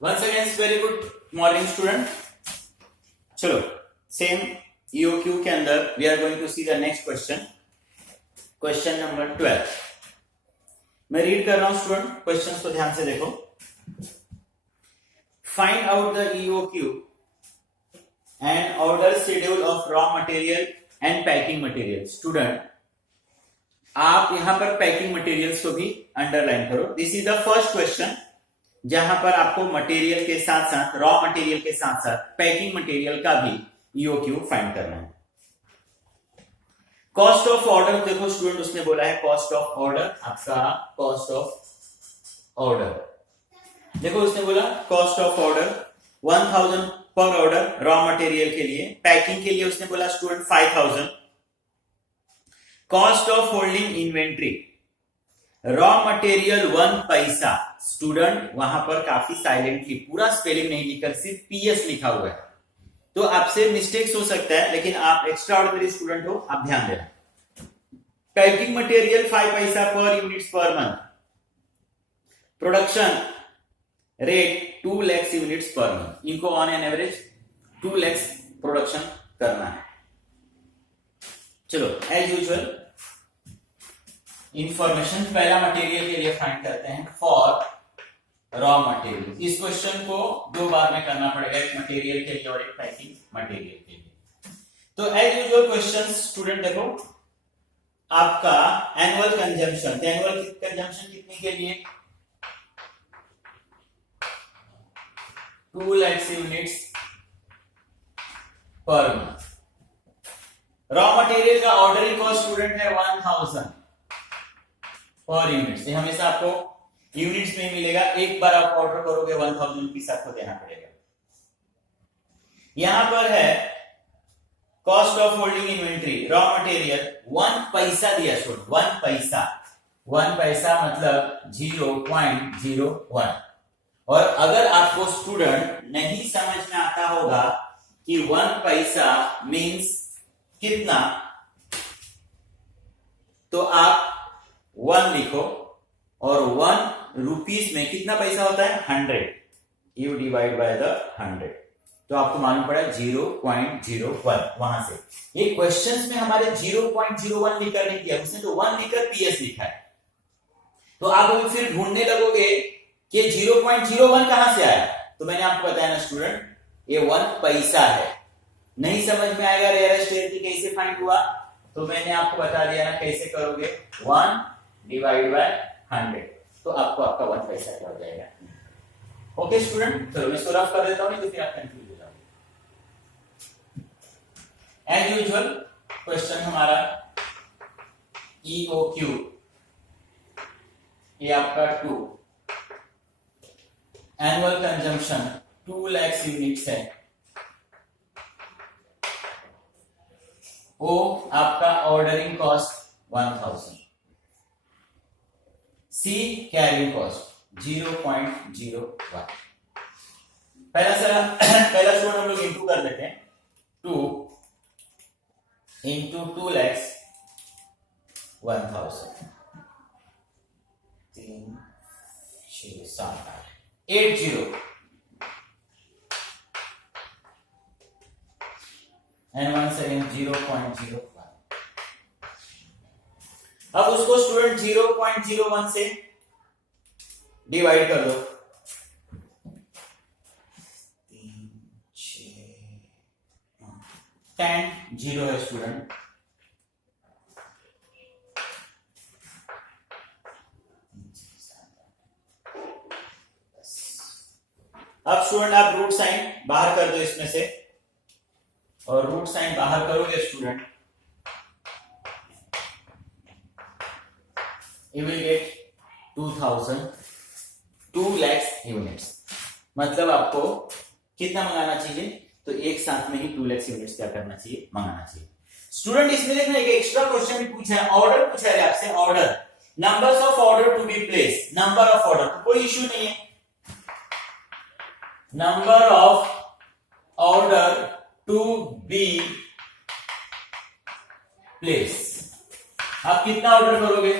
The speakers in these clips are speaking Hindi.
once again very good morning student. चलो सेम EOQ के अंदर we are going to see the next question. Question number 12 मैं रीड कर रहा हूं स्टूडेंट, क्वेश्चंस को ध्यान से देखो. Find out the EOQ and order schedule of raw material and packing material. Student आप यहां पर पैकिंग मटेरियल्स को भी अंडरलाइन करो. This is the first question जहां पर आपको मटेरियल के साथ साथ रॉ मटेरियल के साथ साथ पैकिंग मटेरियल का भी EOQ फाइंड करना है. कॉस्ट ऑफ ऑर्डर देखो स्टूडेंट, उसने बोला है कॉस्ट ऑफ ऑर्डर. आपका कॉस्ट ऑफ ऑर्डर देखो, उसने बोला कॉस्ट ऑफ ऑर्डर 1000 पर ऑर्डर रॉ मटेरियल के लिए. पैकिंग के लिए उसने बोला student 5000. Cost of holding inventory raw material 1 पैसा. स्टूडेंट वहां पर काफी साइलेंटली पूरा स्पेलिंग नहीं लिखा, सिर्फ PS लिखा हुआ है, तो आपसे मिस्टेक्स हो सकता है, लेकिन आप एक्स्ट्रा ऑर्डिनरी स्टूडेंट हो, आप ध्यान देना. पैकिंग मटेरियल 5 पैसा per units per month. Production rate 2 lakh units per month. इनको on an average 2 lakh production करना है. चलो एज यूजुअल इंफॉर्मेशन पहला मटेरियल के लिए फाइंड करते हैं फॉर रॉ मटेरियल. इस क्वेश्चन को 2 बार में करना पड़ेगा, एक मटेरियल के लिए और एक पैकिंग मटेरियल के लिए. तो एज यूजुअल क्वेश्चन स्टूडेंट देखो, आपका एनुअल कंजम्पशन, एनुअल कंजम्पशन कितने के लिए 2 lakh units per month. Raw material का ऑर्डरिंग कॉस्ट स्टूडेंट है 1000 पर यूनिट्स. ये हमेशा आपको यूनिट्स में मिलेगा, एक बार आप ऑर्डर करोगे 1000 रुपीस आपको देना पड़ेगा. यहां पर है cost of holding inventory raw material 1 पैसा दिया स्टूडेंट. 1 पैसा मतलब 0.01. और अगर आपको स्टूडेंट नहीं समझ में आता होगा कि 1 पैसा मीन्स कितना, तो आप 1 लिखो और 1 रुपीस में कितना पैसा होता है 100. यू डिवाइड बाय द 100, तो आपको मालूम पड़ा 0.01. वहां से ये क्वेश्चंस में हमारे 0.01 लिखकर नहीं दिया, उसने तो 1 लिखकर PS लिखा है. तो आप अभी फिर ढूंढने लगोगे कि 0.01 कहां से आया. तो मैंने आपको बताया ना स्टूडेंट, ये 1 पैसा है. नहीं समझ में आएगा रेयरेस्ट एयर कैसे फाइंड हुआ, तो मैंने आपको बता दिया ना कैसे करोगे. 1 डिवाइड बाय 100, तो आपको आपका 1 पैसा क्या हो जाएगा. ओके स्टूडेंट, चलो मैं इसको रफ कर देता हूं, नहीं तो फिर आप कंफ्यूज हो जाओगे. एज यूजुअल क्वेश्चन हमारा EOQ, ये आपका 2. एनुअल कंजम्पशन 2 लाख यूनिट्स है. ओ आपका ऑर्डरिंग कॉस्ट 1000. सी कैरिंग कॉस्ट 0.01. पहला स्टूडेंट हम लोग इंटू कर देते हैं. 2 into 2 lakhs 1000. 3 6 7 8 80 and once again 0.01. अब उसको स्टूडेंट 0.01 से डिवाइड कर दो. 3 6 10 0 है स्टूडेंट. अब स्टूडेंट आप रूट साइन बाहर कर दो इसमें से, और रूट साइन बाहर करोगे student, you will get 2000, 2 lakhs units. मतलब आपको कितना मंगाना चाहिए, तो एक साथ में ही 2 लाख यूनिट्स क्या करना चाहिए, मंगाना चाहिए. स्टूडेंट इसमें देखना एक एक्स्ट्रा क्वेश्चन भी पूछा है, ऑर्डर पूछा है आपसे. Order numbers of order to be place, number of order कोई इश्यू नहीं है. Number of order to be place, आप कितना ऑर्डर करोगे,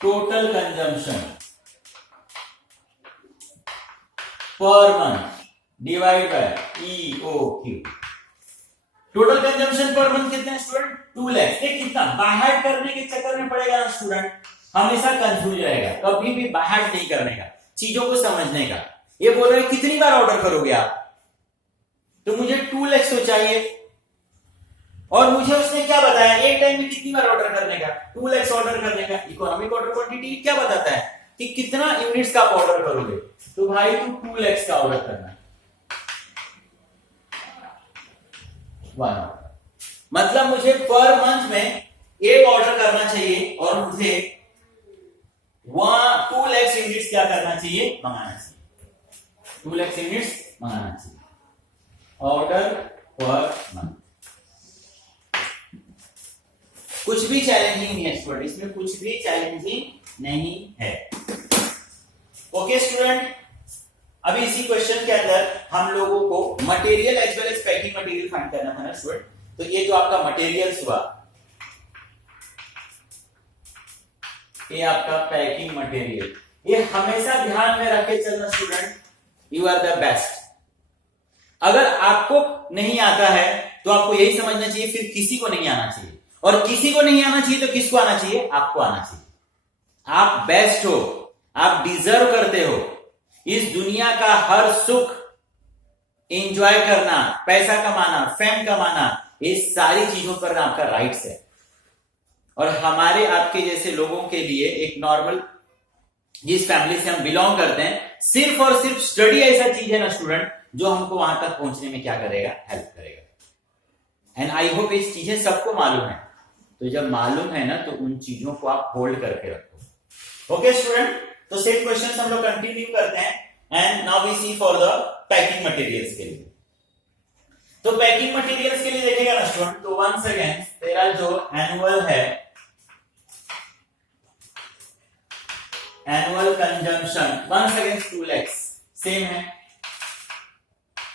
total consumption per month divide by EOQ। Total consumption per month कितना है स्टूडेंट? 2 लाख। ये कितना बाहर करने के चक्कर में पड़ेगा ना स्टूडेंट, हमेशा कंफ्यूज रहेगा, कभी भी बाहर नहीं करने का, चीजों को समझने का। ये बोल रहे हैं कितनी बार ऑर्डर करोगे आप, तो मुझे 2 लाख तो चाहिए, और मुझे उसने क्या बताया एक टाइम में कितनी बार ऑर्डर करने का, 2 लाख ऑर्डर करने का। इकोनॉमिक ऑर्डर क्वांटिटी क्या बताता है कि कितना यूनिट्स का आप ऑर्डर करोगे, तो भाई तू 2 लाख का ऑर्डर करना, 1 मतलब मुझे पर मंथ में एक ऑर्डर करना चाहिए, और मुझे 2 लाख यूनिट्स क्या करना चाहिए, मंगाना चाहिए, 2 लाख यूनिट्स मंगाना चाहिए, ऑर्डर पर मंथ। कुछ भी चैलेंजिंग नहीं है स्टूडेंट, इसमें कुछ भी चैलेंजिंग नहीं है। ओके स्टूडेंट, अभी इसी क्वेश्चन के अंदर हम लोगों को material as well as packing material find करना था ना स्टूडेंट। तो ये जो आपका मटेरियल्स हुआ, ये आपका पैकिंग मटेरियल, ये हमेशा ध्यान में रख के चलना student, you are the best. अगर आपको नहीं आता है तो आपको यही समझना चाहिए फिर किसी को नहीं आना चाहिए, और किसी को नहीं आना चाहिए तो किसको आना चाहिए, आपको आना चाहिए। आप बेस्ट हो, आप डिजर्व करते हो इस दुनिया का हर सुख एंजॉय करना, पैसा कमाना, फेम कमाना, ये सारी चीजों पर आपका राइट्स है। और हमारे आपके जैसे लोगों के लिए एक नॉर्मल जिस फैमिली से हम बिलोंग करते हैं, सिर्फ और सिर्फ स्टडी ऐसा चीज है ना स्टूडेंट जो हमको वहां तक पहुंचने में क्या करेगा, हेल्प करेगा। एंड आई होप इस चीजें सबको मालूम है, तो जब मालूम है ना तो उन चीजों को आप होल्ड करके रखो। ओके स्टूडेंट, तो सेम क्वेश्चन हम लोग कंटिन्यू करते हैं, and now we see for the packing materials के लिए। तो पैकिंग मटेरियल्स के लिए देखेगा ना स्टूडेंट, तो वंस अगेन तेरा जो एनुअल है, annual consumption once again 2 lakhs same है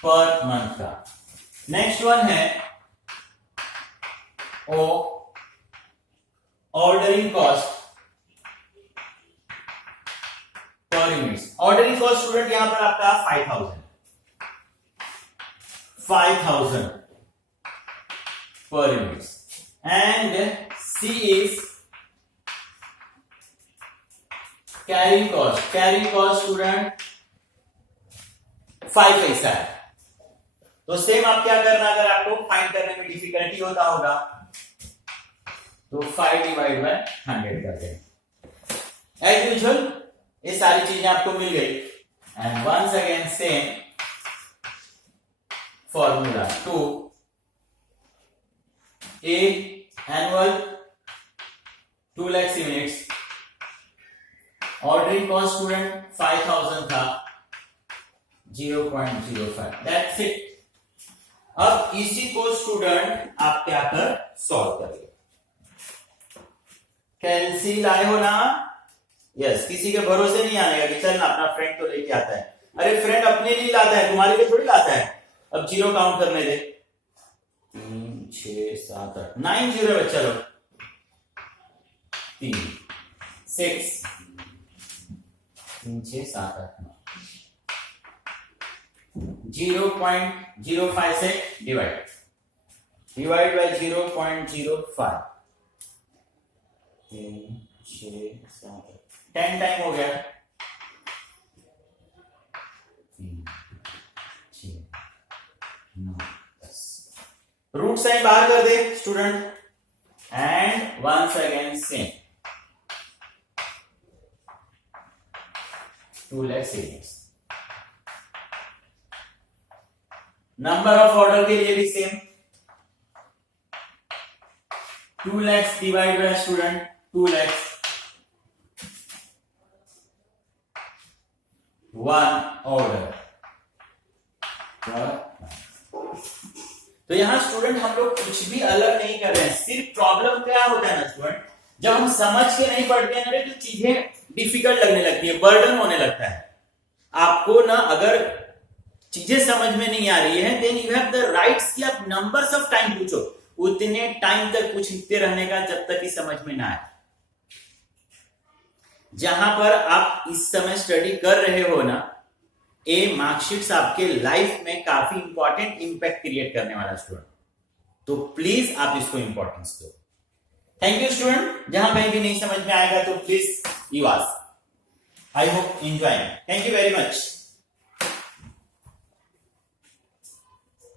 पर मंथ का। नेक्स्ट वन है O ordering cost per units. Ordering cost student यहां पर आपका 5000 पर यूनिट्स, and C is carrying cost. Carrying cost student 5 पैसा है। तो सेम आप क्या करना, अगर आपको फाइंड करने में डिफिकल्टी होता होगा तो 5 डिवाइड बाय 100 कर दें। एज यूजुअल ये सारी चीजें आपको मिल गई, and once again same formula to a annual 2 lakhs units, ordering cost student 5000 था, 0.05, दैट्स इट। अब इसी को स्टूडेंट आप क्या कर सॉल्व करिए। कैलसी लाए हो ना? यस, किसी के भरोसे नहीं आने का कि चल ना अपना फ्रेंड तो लेके आता है। अरे फ्रेंड अपने लिए लाता है, तुम्हारे लिए थोड़ी लाता है। अब 0 काउंट करने दे, 3 6 7 8 9 0 बच्चा लोग, 3 6 3 6 7 8 9, 0.05 से डिवाइड बाय 0.05, 3 6 7 10 टाइम हो गया, 3 6 9 10। रूट साइन बाहर कर दे student, and once again same 2 lakhs units. Number of order के लिए भी same, 2 lakhs divide by student 2 lakhs, 1 order. तो यहां स्टूडेंट हम लोग कुछ भी अलग नहीं कर रहे हैं। सिर्फ प्रॉब्लम क्या होता है ना स्टूडेंट, जब हम समझ के नहीं पढ़ते हैं ना तो चीजें डिफिकल्ट लगने लगती है, बर्डन होने लगता है। आपको ना अगर चीजें समझ में नहीं आ रही है, then you have the rights कि आप नंबर्स ऑफ टाइम पूछो, उतने टाइम तक पूछते रहने का जब तक कि समझ में ना आए। जहां पर आप इस समय स्टडी कर रहे हो ना, ये मार्कशीट्स आपके लाइफ में काफी इंपॉर्टेंट इंपैक्ट क्रिएट करने वाला स्टूडेंट, तो प्लीज आप इसको इंपॉर्टेंस दो। थैंक यू स्टूडेंट, जहां कहीं भी नहीं समझ में आएगा तो please you ask. I hope enjoy. Thank you very much.